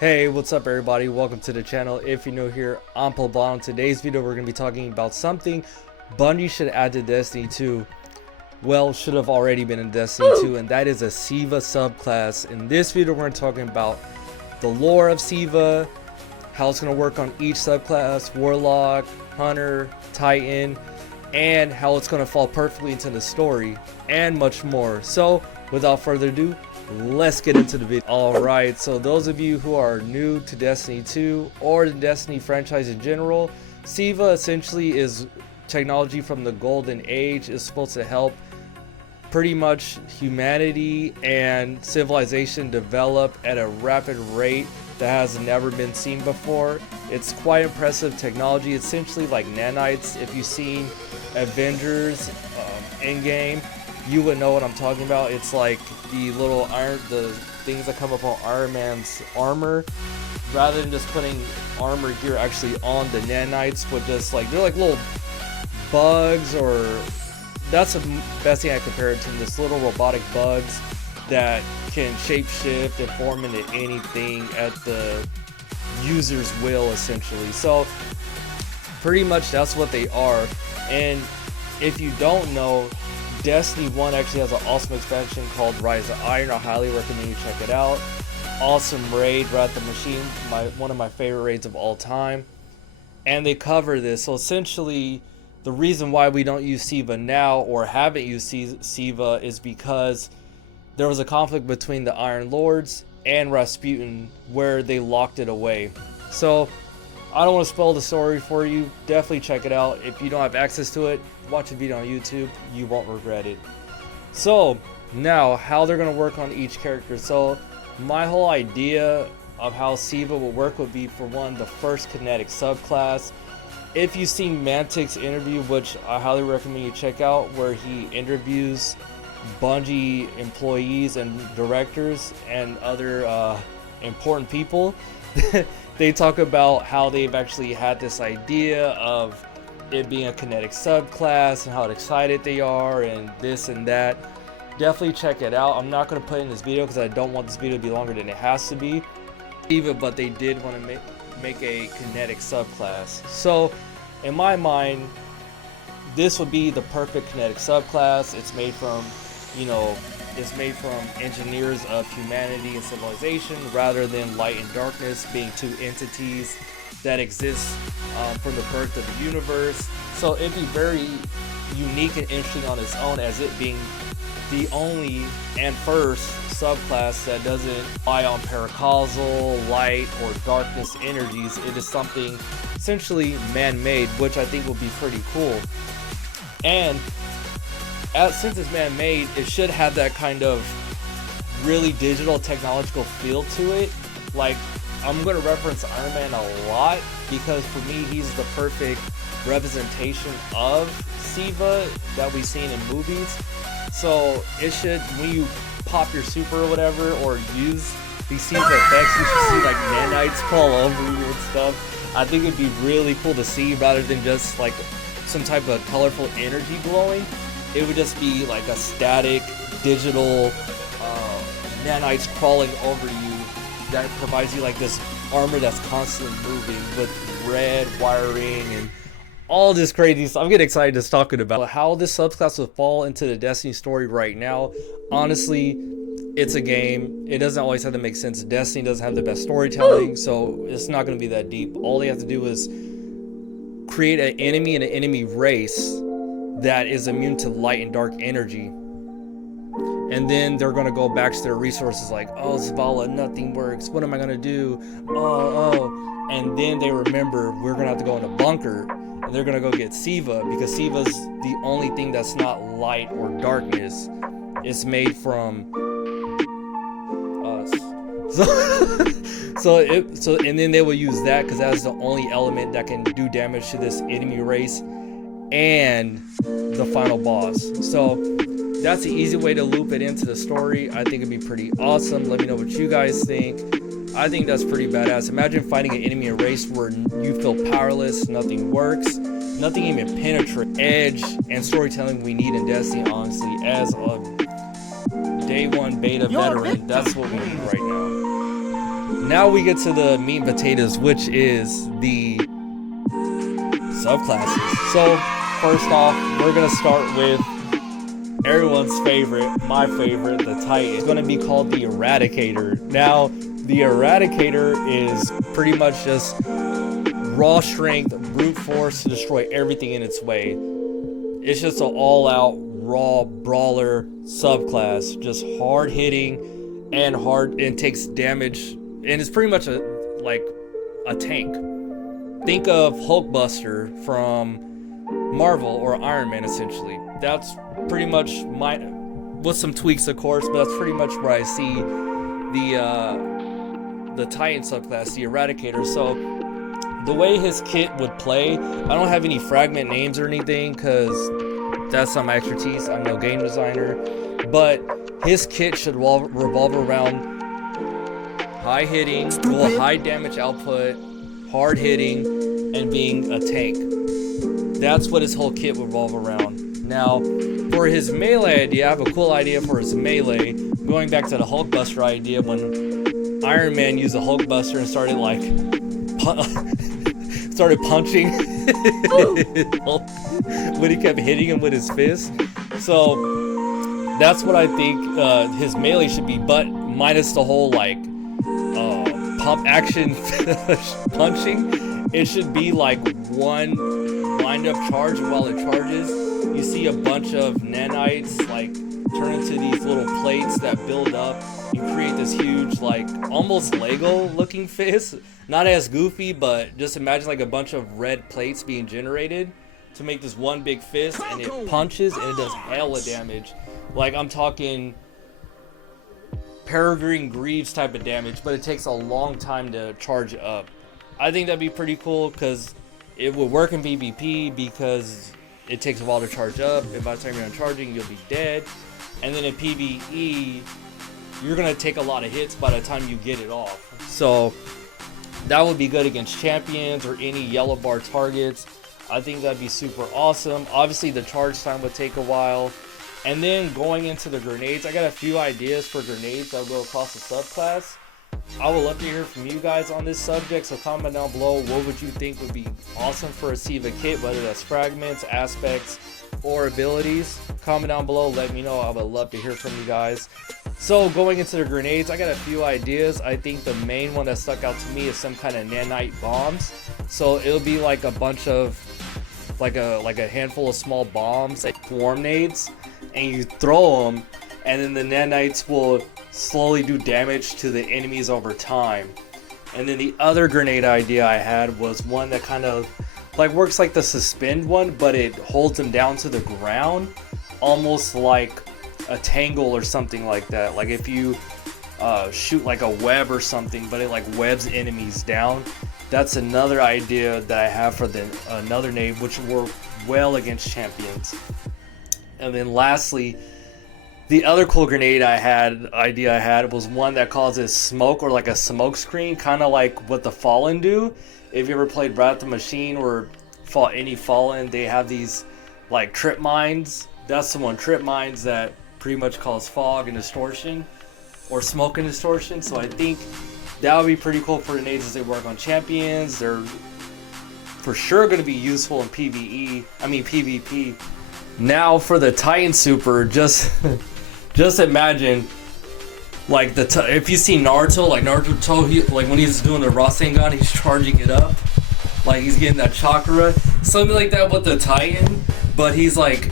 Hey, what's up everybody? Welcome to the channel. If you're new here, I'm Paul. In today's video, we're going to be talking about something Bungie should add to Destiny 2. Well, should have already been in Destiny 2, and that is a Siva subclass. In this video, we're talking about the lore of Siva, how it's going to work on each subclass, Warlock, Hunter, Titan, and how it's going to fall perfectly into the story, and much more. So, without further ado, let's get into the video. Alright, so those of you who are new to Destiny 2 or the Destiny franchise in general, Siva essentially is technology from the Golden Age. It's supposed to help pretty much humanity and civilization develop at a rapid rate that has never been seen before. It's quite impressive technology. It's essentially like nanites. If you've seen Avengers in-game, you would know what I'm talking about. It's like the little the things that come up on Iron Man's armor. Rather than just putting armor gear actually on the nanites, but just like they're like little bugs, or that's the best thing I compare it to. This little robotic bugs that can shapeshift and form into anything at the user's will, essentially. So pretty much that's what they are. And if you don't know, Destiny 1 actually has an awesome expansion called Rise of Iron. I highly recommend you check it out. Awesome raid, Wrath of the Machine, one of my favorite raids of all time. And they cover this. So essentially, the reason why we don't use Siva now, or haven't used Siva, is because there was a conflict between the Iron Lords and Rasputin where they locked it away. So I don't want to spoil the story for you. Definitely check it out. If you don't have access to it, watch a video on YouTube. You won't regret it. So now, how they're going to work on each character. So my whole idea of how Siva will work would be, for one, the first Kinetic Subclass. If you've seen Mantic's interview, which I highly recommend you check out, where he interviews Bungie employees and directors and other important people, they talk about how they've actually had this idea of it being a Kinetic Subclass and how excited they are and this and that. Definitely check it out. I'm not going to put it in this video because I don't want this video to be longer than it has to be. But they did want to make a Kinetic Subclass. So in my mind, this would be the perfect Kinetic Subclass. It's made from, it's made from engineers of humanity and civilization, rather than light and darkness being two entities that exist from the birth of the universe. So it'd be very unique and interesting on its own, as it being the only and first subclass that doesn't rely on paracausal, light, or darkness energies. It is something essentially man-made, which I think will be pretty cool. And since it's man-made, it should have that kind of really digital technological feel to it. Like, I'm going to reference Iron Man a lot because for me, he's the perfect representation of Siva that we've seen in movies. So it should, when you pop your super or whatever, or use these Siva effects, you should see like nanites crawl over you and stuff. I think it'd be really cool to see, rather than just like some type of colorful energy glowing. It would just be like a static digital nanites crawling over you that provides you like this armor that's constantly moving with red wiring and all this crazy stuff. I'm getting excited just talking about how this subclass would fall into the Destiny story right now. Honestly, it's a game. It doesn't always have to make sense. Destiny doesn't have the best storytelling, so it's not going to be that deep. All they have to do is create an enemy and an enemy race that is immune to light and dark energy. And then they're going to go back to their resources like, oh, Zavala, nothing works. What am I going to do? Oh. And then they remember, we're going to have to go in a bunker. And they're going to go get Siva, because Siva's the only thing that's not light or darkness. It's made from us. And then they will use that because that's the only element that can do damage to this enemy race and the final boss. So that's the easy way to loop it into the story. I think it'd be pretty awesome. Let me know what you guys think. I think that's pretty badass. Imagine fighting an enemy in a race where you feel powerless, nothing works, nothing even penetrates. Edge and storytelling we need in Destiny, honestly, as a day one beta veteran. That's what we need right now. Now we get to the meat and potatoes, which is the subclasses. So first off, we're gonna start with everyone's favorite, my favorite, the Titan. It's gonna be called the Eradicator. Now, the Eradicator is pretty much just raw strength, brute force to destroy everything in its way. It's just an all-out raw brawler subclass, just hard hitting and hard, and takes damage, and it's pretty much like a tank. Think of Hulkbuster from Marvel or Iron Man, essentially. That's pretty much with some tweaks, of course, but that's pretty much where I see the Titan subclass, the Eradicator. So the way his kit would play, I don't have any fragment names or anything because that's not my expertise. I'm no game designer, but his kit should revolve around high hitting, high damage output, hard hitting, and being a tank. That's what his whole kit would revolve around. Now, for his melee idea, I have a cool idea for his melee. Going back to the Hulkbuster idea, when Iron Man used a Hulkbuster and started like started punching when he kept hitting him with his fist. So that's what I think his melee should be, but minus the whole like pump action punching. It should be like one wind up charge, and while it charges, you see a bunch of nanites like turn into these little plates that build up and create this huge, like almost Lego looking fist. Not as goofy, but just imagine like a bunch of red plates being generated to make this one big fist, and it punches and it does hella damage. Like I'm talking Peregrine Greaves type of damage, but it takes a long time to charge up. I think that'd be pretty cool because it would work in PvP because it takes a while to charge up, and by the time you're done charging, you'll be dead. And then in PvE, you're gonna take a lot of hits by the time you get it off. So that would be good against champions or any yellow bar targets. I think that'd be super awesome. Obviously, the charge time would take a while. And then going into the grenades, I got a few ideas for grenades that will go across the subclass. I would love to hear from you guys on this subject, so comment down below what would you think would be awesome for a Siva kit, whether that's fragments, aspects, or abilities. Comment down below, let me know. I would love to hear from you guys. So going into the grenades, I got a few ideas. I think the main one that stuck out to me is some kind of nanite bombs. So it'll be like a bunch of like a handful of small bombs, like swarm nades, and you throw them, and then the nanites will slowly do damage to the enemies over time. And then the other grenade idea I had was one that kind of like works like the suspend one, but it holds them down to the ground, almost like a tangle or something like that. Like if you shoot like a web or something, but it like webs enemies down. That's another idea that I have for another name, which will work well against champions. And then lastly, the other cool grenade idea I had was one that causes smoke, or like a smoke screen, kind of like what the Fallen do. If you ever played Wrath of the Machine or fought any Fallen, they have these like trip mines. That's the one, trip mines, that pretty much cause fog and distortion, or smoke and distortion. So I think that would be pretty cool for grenades as they work on champions. They're for sure going to be useful in PvP. Now for the Titan Super, just imagine like if you see Naruto, like Naruto, like when he's doing the Rasengan, he's charging it up, like he's getting that chakra, something like that with the Titan, but he's like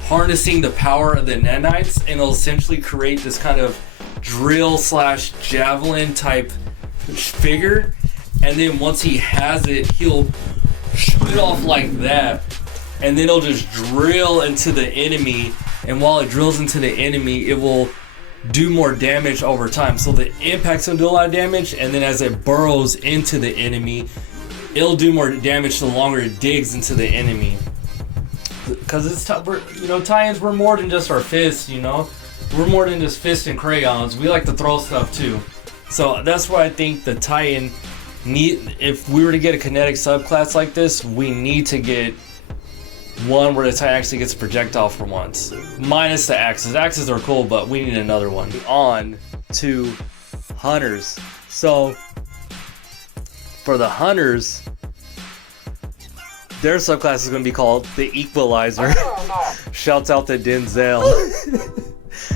harnessing the power of the nanites, and it'll essentially create this kind of drill / javelin type figure. And then once he has it, he'll shoot it off like that, and then it'll just drill into the enemy, and while it drills into the enemy, it will do more damage over time. So the impact's gonna do a lot of damage, and then as it burrows into the enemy, it'll do more damage the longer it digs into the enemy. Because it's tough, you know, Titans, we're more than just our fists, you know? We're more than just fists and crayons. We like to throw stuff too. So that's why I think the Titan if we were to get a kinetic subclass like this, we need to get one where the Titan actually gets a projectile for once. Minus the axes. Axes are cool, but we need another one. On to hunters. So for the hunters, their subclass is going to be called the Equalizer. Shouts out to Denzel.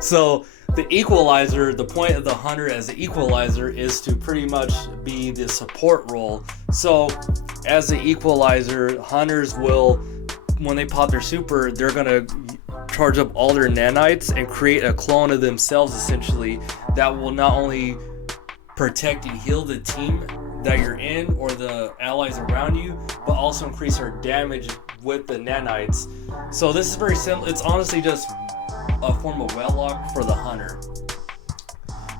So the Equalizer, the point of the hunter as the Equalizer is to pretty much be the support role. So as the Equalizer, hunters will, when they pop their super, they're going to charge up all their nanites and create a clone of themselves, essentially, that will not only protect and heal the team that you're in or the allies around you, but also increase our damage with the nanites. So this is very simple. It's honestly just a form of wedlock for the hunter,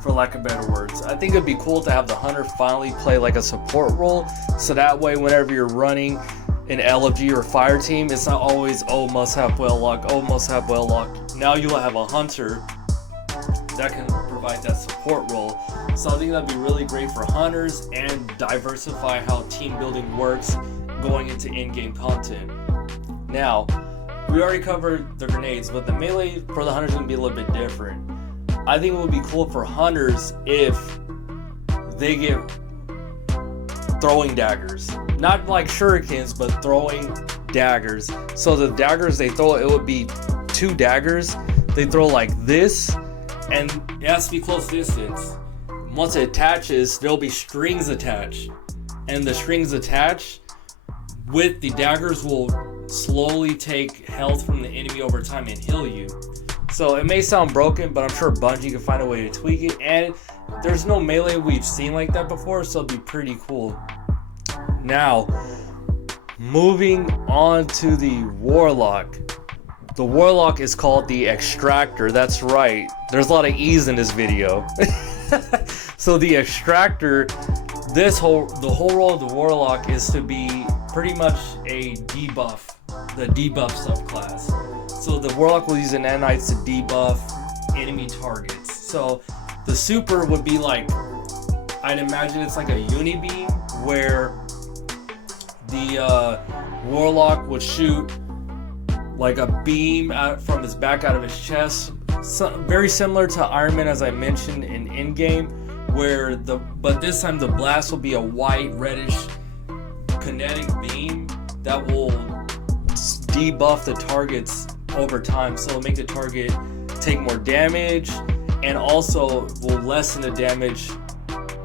for lack of better words. I think it'd be cool to have the hunter finally play like a support role, so that way whenever you're running an LFG or fire team, it's not always, oh, must have wedlock, oh, must have wedlock. Now you'll have a hunter that can provide that support role. So I think that'd be really great for hunters and diversify how team building works going into in-game content. Now, we already covered the grenades, but the melee for the hunters is going to be a little bit different. I think it would be cool for hunters if they get throwing daggers. Not like shurikens, but throwing daggers. So the daggers they throw, it would be 2 daggers. They throw like this, and it has to be close distance. Once it attaches, there'll be strings attached. And the strings attached with the daggers will slowly take health from the enemy over time and heal you. So it may sound broken, but I'm sure Bungie can find a way to tweak it. And there's no melee we've seen like that before, so it'll be pretty cool. Now, moving on to the Warlock. The Warlock is called the Extractor. That's right. There's a lot of E's in this video. So the Extractor, the whole role of the Warlock is to be pretty much a debuff, the debuff subclass. So the Warlock will use the nanites to debuff enemy targets. So the super would be like, I'd imagine it's like a unibeam where the Warlock would shoot like a beam out from his back, out of his chest. So, very similar to Iron Man, as I mentioned in in-game, where but this time the blast will be a white reddish kinetic beam that will debuff the targets over time, so it'll make the target take more damage and also will lessen the damage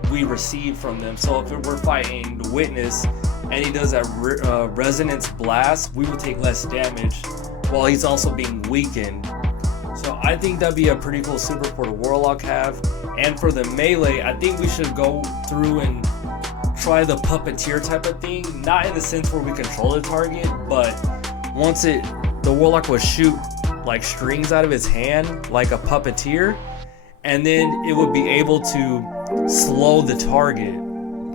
we receive from them. So if we're fighting the Witness and he does that resonance blast, we will take less damage while he's also being weakened. So I think that'd be a pretty cool super for the Warlock have. And for the melee, I think we should go through and try the puppeteer type of thing. Not in the sense where we control the target, but once the Warlock would shoot like strings out of his hand like a puppeteer, and then it would be able to slow the target.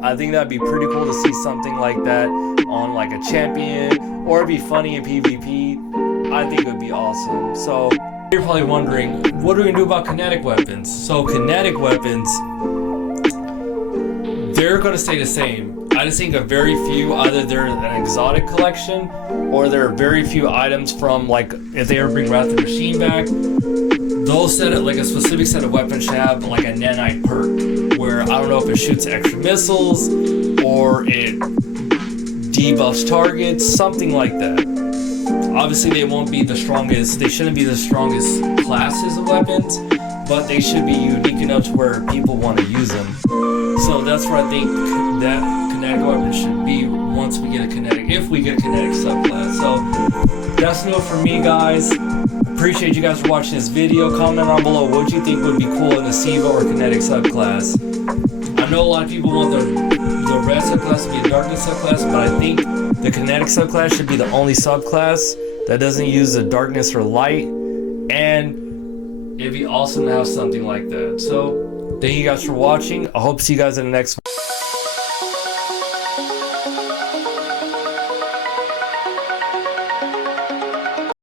I think that'd be pretty cool to see something like that on like a champion, or it'd be funny in PvP. I think it would be awesome. So you're probably wondering, what are we gonna do about kinetic weapons? So kinetic weapons, they're gonna stay the same. I just think a very few, either they're an exotic collection or there are very few items from, like, if they ever bring Wrath of the Machine back, those set of, like a specific set of weapons should have like a nanite perk where I don't know if it shoots extra missiles or it debuffs targets, something like that. Obviously they won't be the strongest, they shouldn't be the strongest classes of weapons, but they should be unique enough to where people want to use them. So that's where I think that kinetic weapon should be once we get a kinetic, if we get a kinetic subclass. So that's no for me, guys. Appreciate you guys for watching this video. Comment down below what you think would be cool in the Siva or kinetic subclass. I know a lot of people want the red subclass to be a darkness subclass, but I think the kinetic subclass should be the only subclass that doesn't use the darkness or light, and it'd be awesome to have something like that. So thank you guys for watching. I hope to see you guys in the next one.